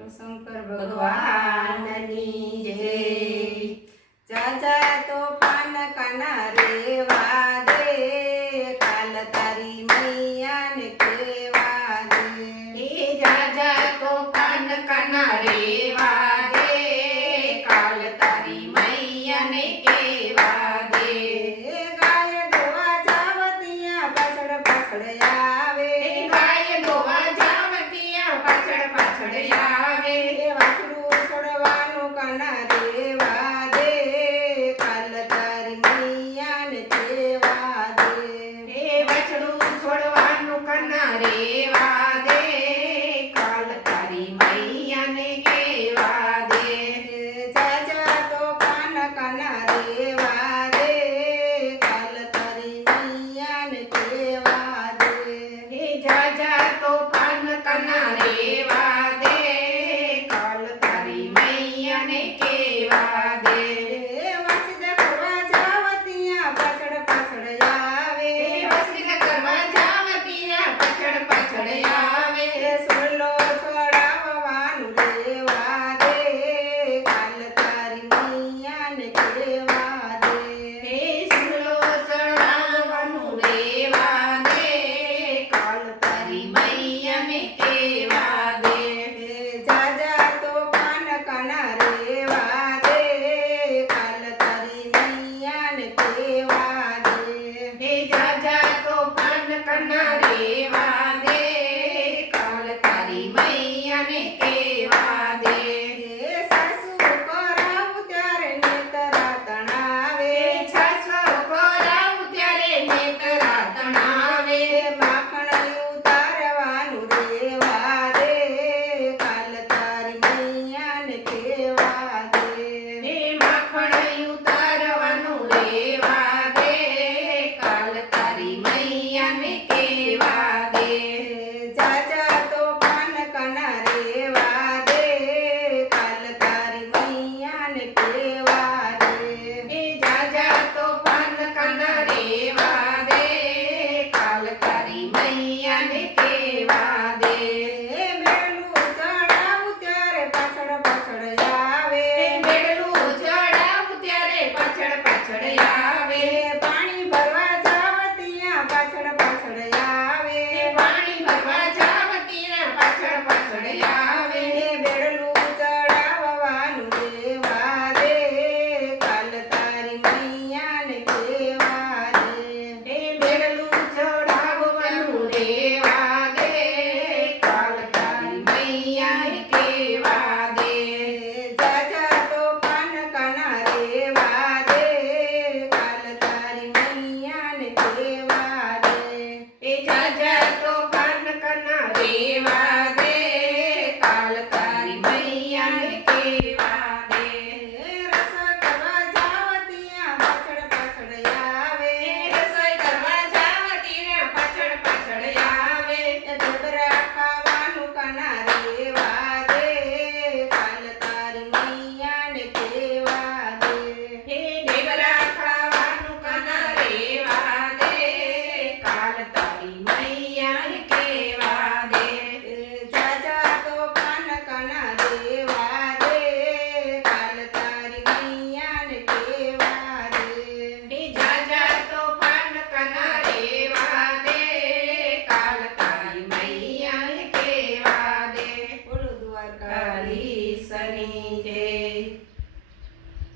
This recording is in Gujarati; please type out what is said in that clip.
તો શંકર ભગવાનની જય। જાજા તોફાન કાના રેવા દે, કાલ તારી મૈયાને કેવા દે। એ જાજા તોફાન કાના રેવા દે, કાલ તારી મૈયાને કેવા દે। ગાય ધોવા જાવ ત્યાં પાછળ પાછળ આવે, ગાય ધોવા જાવ ત્યાં પાછળ પાછળ આવે। વાછડું છોડવાનું કાના રેવા દે, કાલ તારી મૈયાને કેવા દે। એ વાછડું છોડવાનું કાના રેવા દે, કાલ તારી મૈયાને કેવા દે। જાજા તોફાન કાના રેવા દે, કાલ તારી મૈયાને કેવા દે। એ જાજા તોફાન કાના રેવા દે, કાલ તારી મૈયાને કેવા દે। વાસીદા કરવા જાવ ત્યાં પાછળ પાછળ આવે, વસીલ કરવા જાવ ત્યાં પાછળ પાછળ આવે। સોલો છોડાવવાનું રેવા દે, કાલ તારી મૈયાને કેવા દે। હે સુલો ચડાવવાનું રેવા દે, કાલ તારી મૈયાને કેવા દે। જાજા તોફાન કાના રેવા દે, કાલ તારી મૈયાને કેવા દે। હે જાજા તોફાન કાના રેવા દે, કાલ તારી મૈયાને કેવા દે। સાસુ કરાવું ત્યારે નેતરા તણાવે, છાસો કરાવું ત્યારે નેતરા તણાવે। માખણ ઉતારવાનું રેવા દે, કાલ તારી મૈયાને કેવા દે। હે માખણ ઉતારવાનું રેવા દે, કાલ તારી મૈયાને કેવા દે। જાજા તોફાન કાના રેવા દે, કાલ તારી મૈયાને કેવા દે। હે જાજા તોફાન કાના રેવા દે, કાલ તારી મૈયાને કેવા દે। મેલું ચડાવું ત્યારે પાછળ પાછળ આવે, હે બેડલું ચડાવું ત્યારે પાછળ પાછળ આવે। પાણી ભરવા જાવ ત્યાં પાછળ પાછળ આવે, હે પાણી ભરવા જાવ ત્યાં પાછળ પાછળ આવે। બેડલું ચડાવવાનું રેવા દે, કાલ તારી મૈયાને કેવા દે। હે બેડલું ચડાવવાનું રેવા દે, કાલ તારી મૈયાને કેવા દે। જાજા તોફાન કાના રેવા દે, કાલ તારી મૈયાને કેવા દે। એ જાજા તોફાન કાના રેવા દે, કાલ તારી મૈયાને કેવા દે। રસોઈ કરવા જાવ ત્યાં પાછળ પાછળ આવે, રસોઈ કરવા જાવ ત્યાં પાછળ પાછળ આવે। ઢોકળા ખાવાનું કાના રેવા દે, કાલ તારી મૈયાને કેવા દે। હે ઢેબરા ખાવાનું કાના રેવા દે, કાલ તારી મૈયાને કેવા દે। જાજા તોફાન કાના રેવા દે, કાલ તારી મૈયાને કેવા દે। હે જાજા તોફાન કાના રેવા દે, કાલ તારી મૈયાને કેવા દે। બોલો દ્વારકાધીશ।